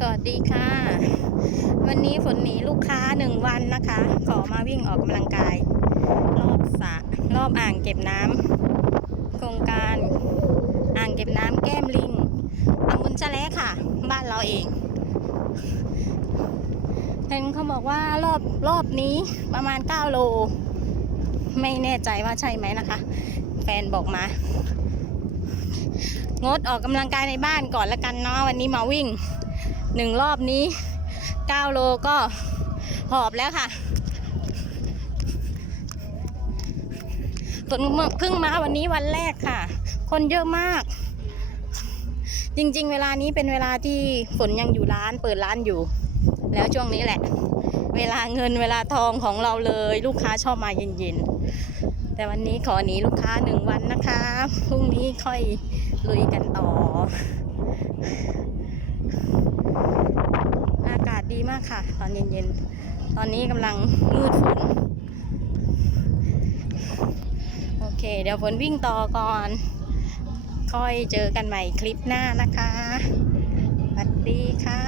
สวัสดีค่ะ วันนี้ฝนหนีลูกค้าหนึ่งวันนะคะ ขอมาวิ่งออกกำลังกาย รอบสระรอบอ่างเก็บน้ำโครงการอ่างเก็บน้ำแก้มลิงตำบลชะแลค่ะ บ้านเราเองเห็นเขาบอกว่ารอบรอบนี้ประมาณ 9 โล ไม่แน่ใจว่าใช่ไหมนะคะ แฟนบอกมางดออกกำลังกายในบ้านก่อนละกันเนาะวันนี้มาวิ่ง หนึ่งรอบนี้ 9 โลก็หอบแล้วค่ะฝนเพิ่งมาวันนี้วันแรกค่ะ คนเยอะมาก จริง ๆ เวลานี้เป็นเวลาที่ฝนยังอยู่ร้านเปิดร้านอยู่ แล้วช่วงนี้แหละ เวลาเงินเวลาทองของเราเลย ลูกค้าชอบมาเย็นๆ แต่วันนี้ขอหนีลูกค้าหนึ่งวันนะคะ พรุ่งนี้ค่อยลุยกันต่อากค่ะ ตอนเย็นๆ ตอนนี้กำลังมืดฝน โอเค เดี๋ยวฝนวิ่งต่อก่อน ค่อยเจอกันใหม่คลิปหน้านะคะสวัสดีค่ะ